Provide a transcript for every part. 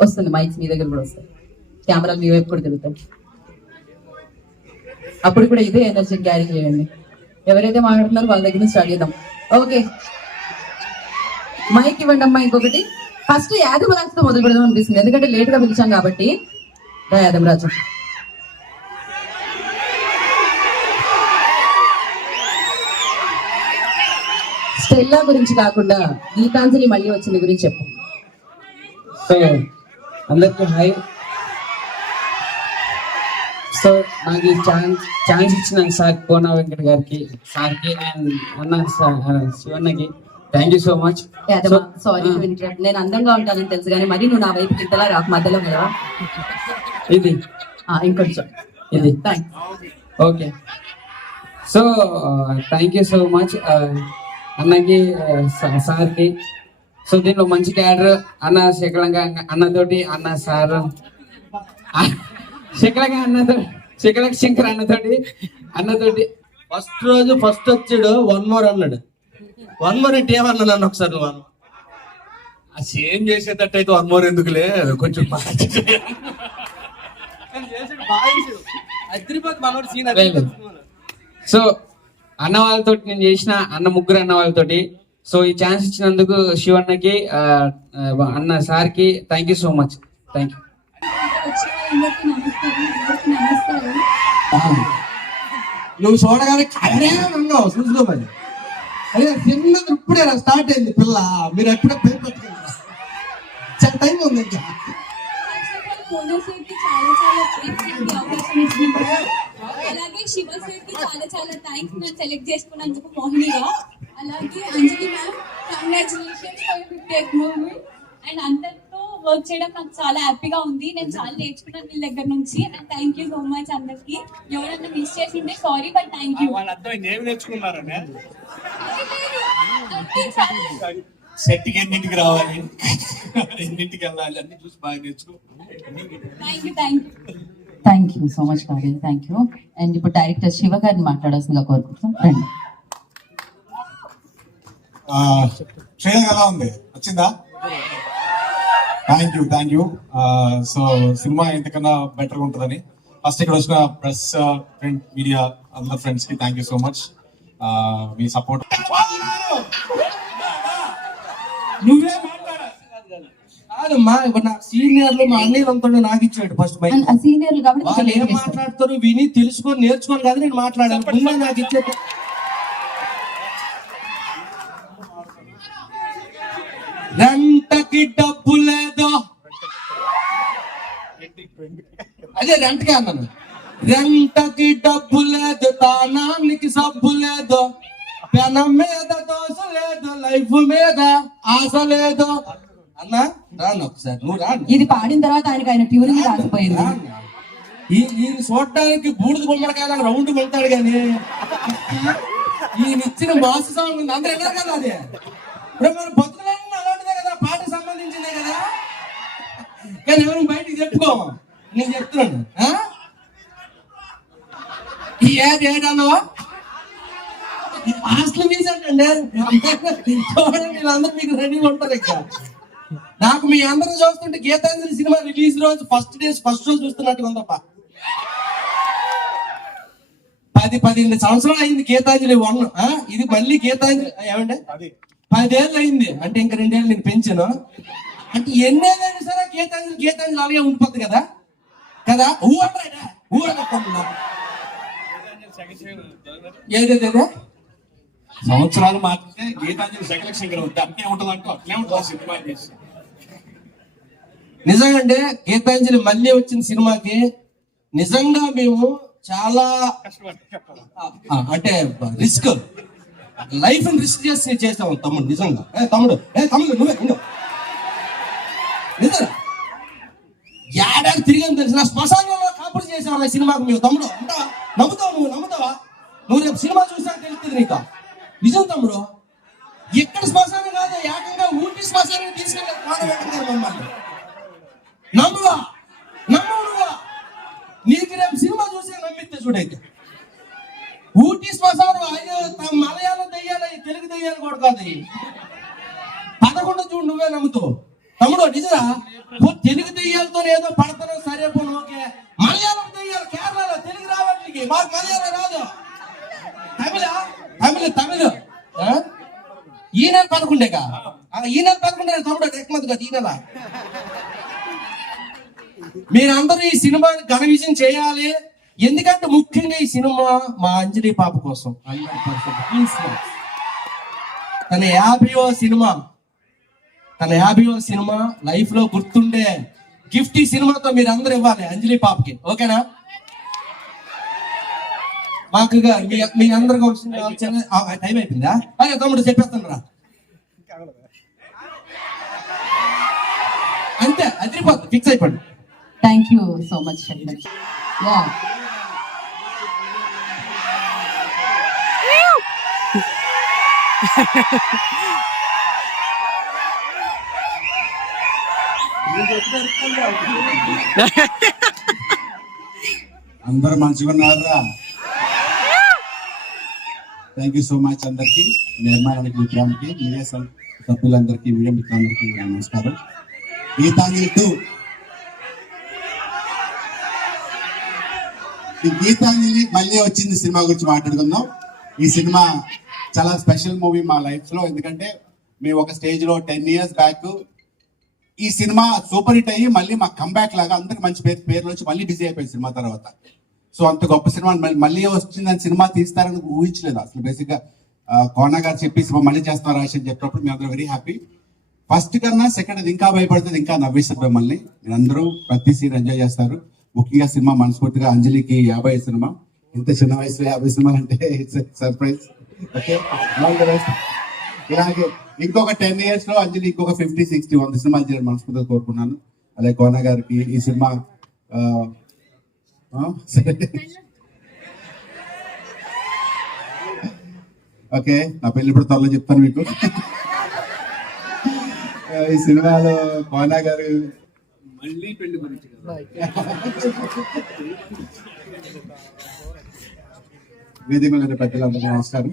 వస్తుంది, మైక్స్ మీ దగ్గర కూడా వస్తాయి, కెమెరాలు మీ వైపు కూడా తిరుగుతాయి. అప్పుడు కూడా ఇదే ఎనర్జీ క్యారీ చేయండి. ఎవరైతే మాట్లాడుతున్నారో వాళ్ళ దగ్గర నుంచి స్టార్ట్ చేద్దాం. ఓకే, మైక్ ఇవ్వండి అమ్మా. ఇంకొకటి ఫస్ట్ యాదవరాజుతో మొదలు పెడదాం అనిపిస్తుంది, ఎందుకంటే లేట్ గా పిలిచాం కాబట్టి. యాదవరాజు స్టెల్లా గురించి కాకుండా గీతాంజలి మళ్ళీ వచ్చింది గురించి చెప్పు. సో అందరికీ హాయ్. సో నాకు ఈ ఛాన్స్ ఇచ్చిన సార్ కోన వెంకట్ గారికి, సార్కి అండ్ అన్న శివన్నకి thank you so much. Sorry to interrupt. నేను అందంగా ఉంటానని తెలుసు కానీ మరి నువ్వు నా వైపు ఇంతలా రాకు మధ్యలో కదా. ఇది ఇంకొంచెం ఇది thanks. Okay, so thank you so much అన్నకి, సార్కి. సో దీంట్లో మంచి క్యాడర్ అన్న శకలంగా అన్నతోటి, అన్న సార్ శకలంగా అన్నతోటి, శకలక శంకర్ అన్నతోటి ఫస్ట్ రోజు ఫస్ట్ వచ్చాడు 1 more అన్నాడు. 1 more అంటే ఏమన్నా నన్ను ఒకసారి నువ్వు సేమ్ చేసేటట్టయితే 1 more ఎందుకులే, కొంచెం సో అన్న వాళ్ళతో నేను చేసిన ముగ్గురు అన్న వాళ్ళతోటి. సో ఈ ఛాన్స్ ఇచ్చినందుకు శివన్నకి, అన్న సార్కి thank you so much. Thank you. నువ్వు చూడగానే అన్నావు చూసుకోమని. అదే చిన్నది ఇప్పుడే స్టార్ట్ అయింది పిల్ల, మీరు ఎప్పుడో పేరు పెట్టుకుంటారు, చాలా టైం ఉంది ఇంకా. అలాగే శివ సార్ కి చాలా చాలా థ్యాంక్స్ నన్ను సెలెక్ట్ చేసుకున్నందుకు మోహినిగా. అలాగే Anjali ma'am congratulations for 50th movie. And అందరితో వర్క్ చేయడం నాకు చాలా హ్యాపీగా ఉంది. నేను చాలా నేర్చుకున్నాను వీళ్ళ దగ్గర నుంచి. And thank you so much అందరికి. ఎవరన్నా మిస్ చేసి ఉంటే సారీ, బట్ థ్యాంక్ యూ. సెట్కి ఎన్నింటికి రావాలి, ఎన్నింటికి వెళ్ళాలి అన్ని చూసి బాగా నేర్చుకో. Thank you so much Kavya, thank you. And ఇప్పుడు డైరెక్టర్ శివ గారిని మాట్లాడాల్సిందిగా కోరుకుంటున్నాం. రండి. ట్రైలర్ ఎలా ఉంది, వచ్చిందా? Thank you. సో సినిమా ఎంతకన్నా బెటర్గా ఉంటుందని ఫస్ట్ ఇక్కడ వచ్చిన ప్రెస్, ప్రింట్ మీడియా అందరు ఫ్రెండ్స్ కి thank you so much. Me support. నువ్వే కాదమ్మా, ఇప్పుడు నా సీనియర్లు మా అన్నయ్యలంతా నాకు ఇచ్చాడు ఫస్ట్ మైక్. సీనియర్లు కాబట్టి వాళ్ళు ఏం మాట్లాడతారు విని తెలుసుకొని నేర్చుకొని కాదు నేను మాట్లాడాను. ముందే నాకు ఇచ్చేది రెంటకి డబ్బు లేదు, అదే రెంట్కే అన్నాను. రెంటకి డబ్బు లేదు, తానానికి సబ్బు లేదు, పెనం మీద దోశ లేదు, లైఫ్ మీద ఆశ లేదు అన్నా. రాను ఒకసారి నువ్వు రాను. ఇది పాడిన తర్వాత ఆయన ట్యూరింగ్ రాసిపోయింది. ఈయన చూడటానికి బూడిద గుమ్మడికాయ రౌండ్ వెళ్తాడు కానీ ఈయన ఇచ్చిన మాసు సాంగ్ ఉంది, అందరూ విన్నారు కదా. అది ఇప్పుడు మన బతుకులన్నీ అలాంటిదే కదా, పాటకు సంబంధించిందే కదా. కానీ ఎవరు బయటికి చెప్పుకోమా, నేను చెప్తున్నాను. ఏది అన్నావా హాస్టల్ ఫీజు అంటే చూడండి, వీళ్ళందరూ మీకు రెడీగా ఉంటారు. ఇక నాకు మీ అందరూ చూస్తుంటే గీతాంజలి సినిమా రిలీజ్ రోజు ఫస్ట్ రోజు చూస్తున్నట్టుగా ఉందప్ప. 10 సంవత్సరాలు అయింది గీతాంజలి 1. ఇది మళ్ళీ గీతాంజలి ఏమంటే 10 ఏళ్ళు అయింది అంటే ఇంకా 2 ఏళ్ళు నేను పెంచాను అంటే. ఎన్నేళ్ళైనా సరే గీతాంజలి అలాగే ఉండిపోద్ది కదా కదా. ఏదేదే సంవత్సరాలు మాత్రమే గీతాంజలి సెకలక్షన్ అట్లే ఉంటుందంటూ అట్లే ఉంటుంది సినిమా చేసి. నిజంగా అంటే గీతాంజలి మళ్ళీ వచ్చిన సినిమాకి నిజంగా మేము చాలా అంటే రిస్క్, లైఫ్ రిస్క్ చేసి చేసాము తమ్ముడు. నిజంగా తమ్ముడు నువ్వే నిజంగా ఏడాది తిరిగాను తెలిసిన శ్మశానంలో కాపుడు చేసావు సినిమాకు మేము. తమ్ముడు అంటావా? నమ్ముతావా నువ్వు రేపు సినిమా చూసాక తెలుస్తుంది నీకు. నిజం తమ్ముడు, ఎక్కడ శ్మశానం కాదు, ఏకంగా ఊటి శ్మశానాన్ని తీసుకెళ్ళి మమ్మల్ని. నమ్మువా నీకు రేపు సినిమా చూసి నమ్మితే చూడైతే. ఊటీ శ్మశానం మలయాళం దయ్యాలి, తెలుగు దయ్యాలు కూడా కాదు. 11 చూడు నువ్వే నమ్ముతావు. తమ్ముడు నిజరా తెలుగు దెయ్యాలతో ఏదో పడతారో సరే పోను ఓకే, మలయాళం దెయ్యాలు కేరళలో తెలుగు రావట్లకి, మాకు మలయాళం రాదు. తమిళ ఈ నెల 11 ఈ నెల 11 తమ్ముడు నెక్స్ట్ మంత్ కదా ఈ నెల. మీరందరూ ఈ సినిమాని ఘన విజయం చేయాలి. ఎందుకంటే ముఖ్యంగా ఈ సినిమా మా అంజలి పాప కోసం. తన 50వ సినిమా లైఫ్ లో గుర్తుండే గిఫ్ట్ ఈ సినిమాతో మీరు అందరూ ఇవ్వాలి అంజలి పాపకి, ఓకేనా? మాకు మీ అందరికి టైం అయిపోయిందా? అదే తమ్ముడు చెప్పేస్తాను రా, అంతే అదిరిపోతుంది, ఫిక్స్ అయిపోండి. Thank you so much. Yeah అందరూ మంచిగా ఉన్నారా? థ్యాంక్ యూ సో మచ్ అందరికి, నిర్మాణానికి మిత్రానికి, మీడియా సభ్యులందరికీ, మీడియా మిత్రులందరికీ నమస్కారం. గీతాంజలి 2 ఈ గీతాంజలి మళ్ళీ వచ్చింది సినిమా గురించి మాట్లాడుకుందాం. ఈ సినిమా చాలా స్పెషల్ మూవీ మా లైఫ్ లో. ఎందుకంటే మేము ఒక స్టేజ్ లో 10 years బ్యాక్ ఈ సినిమా సూపర్ హిట్ అయ్యి మళ్ళీ మా కంబ్యాక్ లాగా అందరికి మంచి పేర్లు వచ్చి మళ్ళీ బిజీ అయిపోయింది సినిమా తర్వాత. సో అంత గొప్ప సినిమా మళ్ళీ వచ్చిందని సినిమా తీస్తారని ఊహించలేదు అసలు. బేసిక్ గా కోనా గారు చెప్పి సినిమా మళ్ళీ చేస్తున్నారు రాసి అని చెప్పినప్పుడు మేము అందరూ వెరీ హ్యాపీ. ఫస్ట్ కన్నా సెకండ్ అది ఇంకా భయపడుతుంది, ఇంకా నవ్విస్తారు మిమ్మల్ని. మీరందరూ ప్రతి సీన్ ఎంజాయ్ చేస్తారు. ముఖ్యంగా సినిమా మనస్ఫూర్తిగా అంజలికి 50 సినిమా, ఇంత చిన్న వయసులో 50 సినిమాలు అంటే ఇట్స్ సర్ప్రైజ్. ఓకే, ఇలాగే ఇంకొక 10 years లో అంజలి ఇంకొక 50, 60, 100 సినిమాలు చేయాలని మనస్ఫూర్తిగా కోరుకున్నాను. అలాగే కోనా గారికి ఈ సినిమా ఓకే, నా పెళ్లి ఇప్పుడు త్వరలో చెప్తాను మీకు. ఈ సినిమాలో కోనా గారు మళ్ళీ పెళ్లి గురించి వేదిక మీద పెద్దలందరికీ నమస్కారం.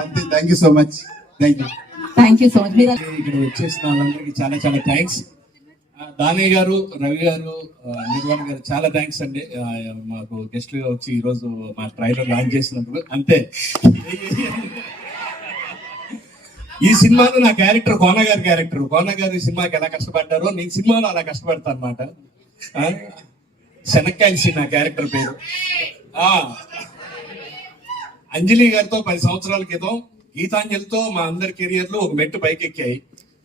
అంతే, thank you so much. Thank you so much. మీరు ఇక్కడ వచ్చేసిన వాళ్ళందరికీ చాలా చాలా థ్యాంక్స్. దానయ్య గారు, రవి గారు, నిర్వాణ్ గారు చాలా థ్యాంక్స్ అండి. మాకు గెస్ట్లుగా వచ్చి ఈరోజు మా ట్రైలర్ లాంచ్ చేసినందుకు. అంతే, ఈ సినిమాలో నా క్యారెక్టర్ కోన గారి క్యారెక్టర్. కోన గారు ఈ సినిమాకి ఎలా కష్టపడ్డారో నేను సినిమాలో అలా కష్టపడతాను అనమాట. శనక్కాయలు నా క్యారెక్టర్ పేరు. అంజలి గారితో 10 సంవత్సరాల క్రితం గీతాంజలితో మా అందరి కెరియర్లు ఒక మెట్టు పైకెక్కాయి.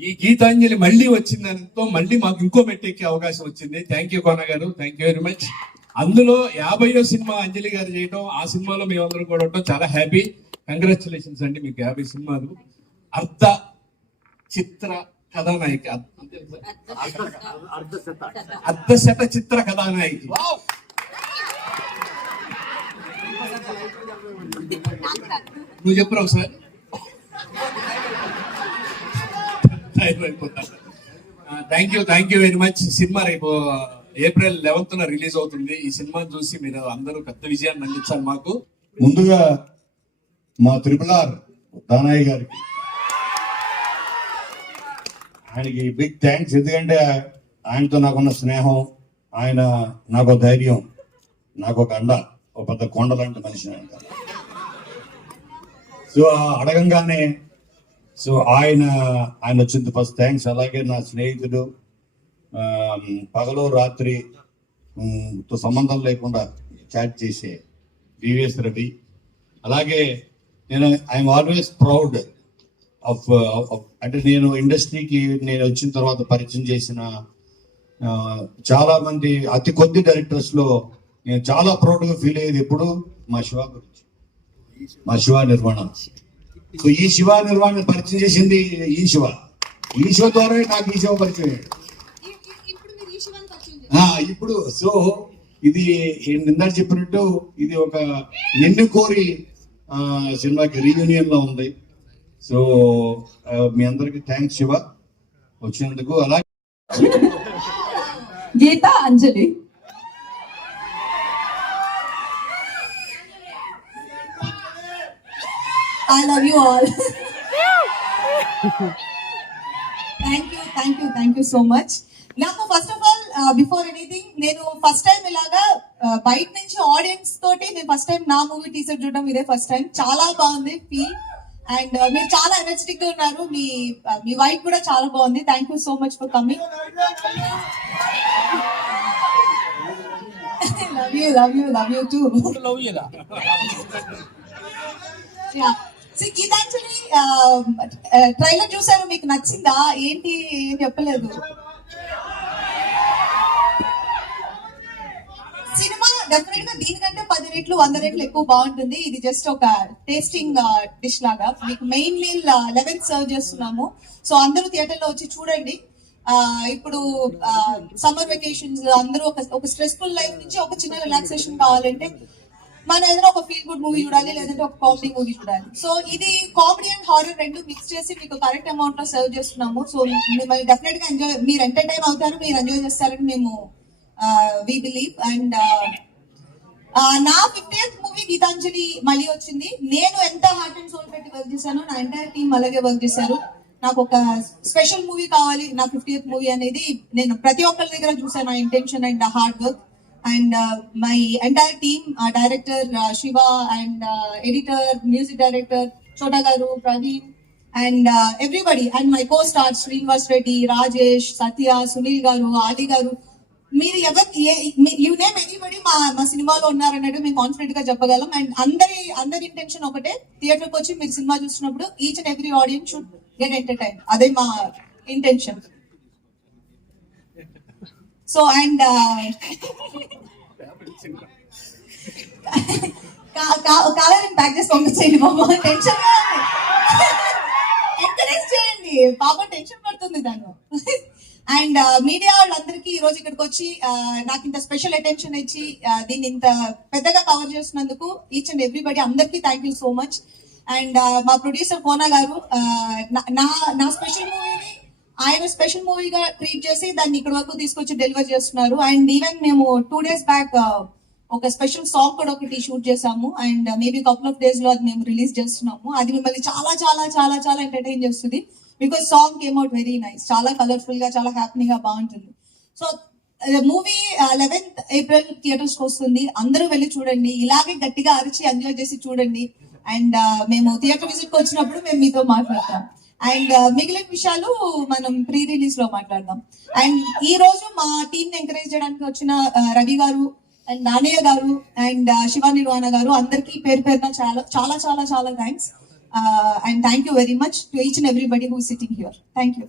ఈ గీతాంజలి మళ్ళీ వచ్చిందంతో మళ్ళీ మాకు ఇంకో మెట్టు ఎక్కే అవకాశం వచ్చింది. థ్యాంక్ యూ కోన గారు, థ్యాంక్ యూ వెరీ మచ్. అందులో 50వ సినిమా అంజలి గారు చేయడం, ఆ సినిమాలో మేమందరం కూడా ఉండటం చాలా హ్యాపీ. కంగ్రాచులేషన్స్ అండి మీకు 50 సినిమాలు. అర్ధ చిత్ర కథానాయిక, అర్ధశత చిత్ర కథానాయిక. నువ్వు చెప్పరావు sir, thank you very much. Cinema రేపు April 11th రిలీజ్ అవుతుంది. ఈ సినిమా చూసి మీరు అందరూ పెద్ద విజయాన్ని అందించాలి మాకు. ముందుగా మా RRR దానయ్య గారికి, ఆయనకి బిగ్ థ్యాంక్స్. ఎందుకంటే ఆయనతో నాకున్న స్నేహం, ఆయన నాకు ధైర్యం, నాకు ఒక అండ, ఒక పెద్ద కొండ లాంటి మనిషి ఆయన. సో అడగంగానే ఆయన వచ్చింది ఫస్ట్ థ్యాంక్స్. అలాగే నా స్నేహితుడు, పగలు రాత్రి తో సంబంధం లేకుండా చాట్ చేసే డివిఎస్ రవి. అలాగే ఐఎమ్ ఆల్వేస్ ప్రౌడ్ ఆఫ్ అంటే నేను ఇండస్ట్రీకి వచ్చిన తర్వాత పరిచయం చేసిన చాలా మంది అతి కొద్ది డైరెక్టర్స్ లో నేను చాలా ప్రౌడ్ గా ఫీల్ అయ్యేది ఎప్పుడు మా శివ గురించి, మా శివ నిర్మాణం. సో ఈ శివ నిర్మాణం పరిచయం చేసింది ఈ శివ ద్వారా నాకు ఈ శివ పరిచయం అయ్యాడు. ఇప్పుడు సో ఇది ఇందాక చెప్పినట్టు ఇది ఒక నిన్ను కోరి సినిమాకి రీయూనియన్ లో ఉంది. సో మీ అందరికి థ్యాంక్స్ శివ వచ్చినందుకు. అలాగే Geetha, Anjali, I love you all. Thank you so much. నాకు first of all before anything నేను ఫస్ట్ టైం ఇలాగా బయట నుంచి ఆడియన్స్ తోటి నేను ఫస్ట్ టైం నా మూవీ టీజర్ చూడడం ఇదే ఫస్ట్ టైం. చాలా బాగుంది ఫీల్ అండ్ మీరు చాలా ఎనర్జెటిక్ గా ఉన్నారు. మీ వైఫ్ కూడా చాలా బాగుంది. Thank you so much for coming. Love you too. Geethanjali trailer చూసారు, మీకు నచ్చిందా ఏంటి? ఏం చెప్పలేదు. సినిమా డెఫినెట్ గా దీనికంటే 10 రెట్లు 100 రెట్లు ఎక్కువ బాగుంటుంది. ఇది జస్ట్ ఒక టేస్టింగ్ డిష్ లాగా. మీకు మెయిన్ మీల్ 11 సర్వ్ చేస్తున్నాము. సో అందరూ థియేటర్ లో వచ్చి చూడండి. ఇప్పుడు సమ్మర్ వెకేషన్స్ అందరూ ఒక స్ట్రెస్ఫుల్ లైఫ్ నుంచి ఒక చిన్న రిలాక్సేషన్ కావాలంటే మనం ఏదైనా ఒక ఫీల్ గుడ్ మూవీ చూడాలి, లేదంటే ఒక కామెడీ మూవీ చూడాలి. సో ఇది కామెడీ అండ్ హారర్ రెండు మిక్స్ చేసి మీకు కరెక్ట్ అమౌంట్ లో సర్వ్ చేస్తున్నాము. సో మిమ్మల్ని డెఫినెట్ గా ఎంజాయ్, మీరు ఎంటర్టైన్ అవుతారు, మీరు ఎంజాయ్ చేస్తారని మేము వి బిలీవ్. అండ్ నా 50th మూవీ గీతాంజలి మళ్ళీ వచ్చింది. నేను ఎంత హార్ట్ అండ్ సోల్ పెట్టి వర్క్ చేశాను, నా ఎంటైర్ టీమ్ అలాగే వర్క్ చేశారు. నాకు ఒక స్పెషల్ మూవీ కావాలి నా 50th మూవీ అనేది నేను ప్రతి ఒక్కరి దగ్గర చూసాను. నా intention and hard work and my entire team, director Shiva and editor, music director Chota Garu, Pradeep and everybody, and my co-stars Srinivas Reddy, Rajesh, Satya, Sunil Garu, Adi Garu. మీరు you name anybody మా సినిమాలో ఉన్నారన్నట్టు మేము confident గా చెప్పగలం. And అందరి intention ఒకటే, థియేటర్కి వచ్చి మీరు సినిమా చూసినప్పుడు each and every audience should get entertain. అదే మా ఇంటెన్షన్. సో అండ్ కావాలని ప్యాక్ చేసి పంపించేయండి బాబు, టెన్షన్ ఎంకరేజ్ చేయండి, పాప టెన్షన్ పడుతుంది తను. అండ్ మీడియా వాళ్ళందరికీ ఈ రోజు ఇక్కడికి వచ్చి నాకు ఇంత స్పెషల్ అటెన్షన్ ఇచ్చి దీన్ని ఇంత పెద్దగా కవర్ చేస్తున్నందుకు ఈచ్ అండ్ ఎవ్రీబడి అందరికీ thank you so much. And మా ప్రొడ్యూసర్ కోనా గారు నా స్పెషల్ మూవీని ఆయన స్పెషల్ మూవీగా ట్రీట్ చేసి దాన్ని ఇక్కడ వరకు తీసుకొచ్చి డెలివర్ చేస్తున్నారు. అండ్ ఈవెన్ మేము 2 days బ్యాక్ ఒక స్పెషల్ సాంగ్ కూడా ఒకటి షూట్ చేసాము. And maybe couple of days లో అది మేము రిలీజ్ చేస్తున్నాము. అది మిమ్మల్ని చాలా చాలా చాలా చాలా ఎంటర్టైన్ చేస్తుంది. Because song came out very nice, చాలా కలర్ఫుల్ గా, చాలా హ్యాపీగా బాగుంటుంది. So movie 11th April theatres కి వస్తుంది. అందరూ వెళ్ళి చూడండి, ఇలాగే గట్టిగా అరిచి ఎంజాయ్ చేసి చూడండి. అండ్ మేము థియేటర్ విజిట్ కి వచ్చినప్పుడు మేము మీతో మాట్లాడతాం. అండ్ మిగిలిన విషయాలు మనం ప్రీ రిలీజ్ లో మాట్లాడదాం. అండ్ ఈ రోజు మా టీమ్ ని ఎంకరేజ్ చేయడానికి వచ్చిన రవి గారు అండ్ నానయ్య గారు అండ్ శివాని రోహన గారు అందరికీ పేరు పేరున చాలా చాలా చాలా చాలా thanks. And thank you very much to each and everybody who sitting here. Thank you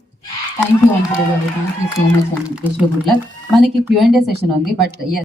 Anjali garu, thank you so much and wish you good luck. మనకి Q&A సెషన్ ఉంది, బట్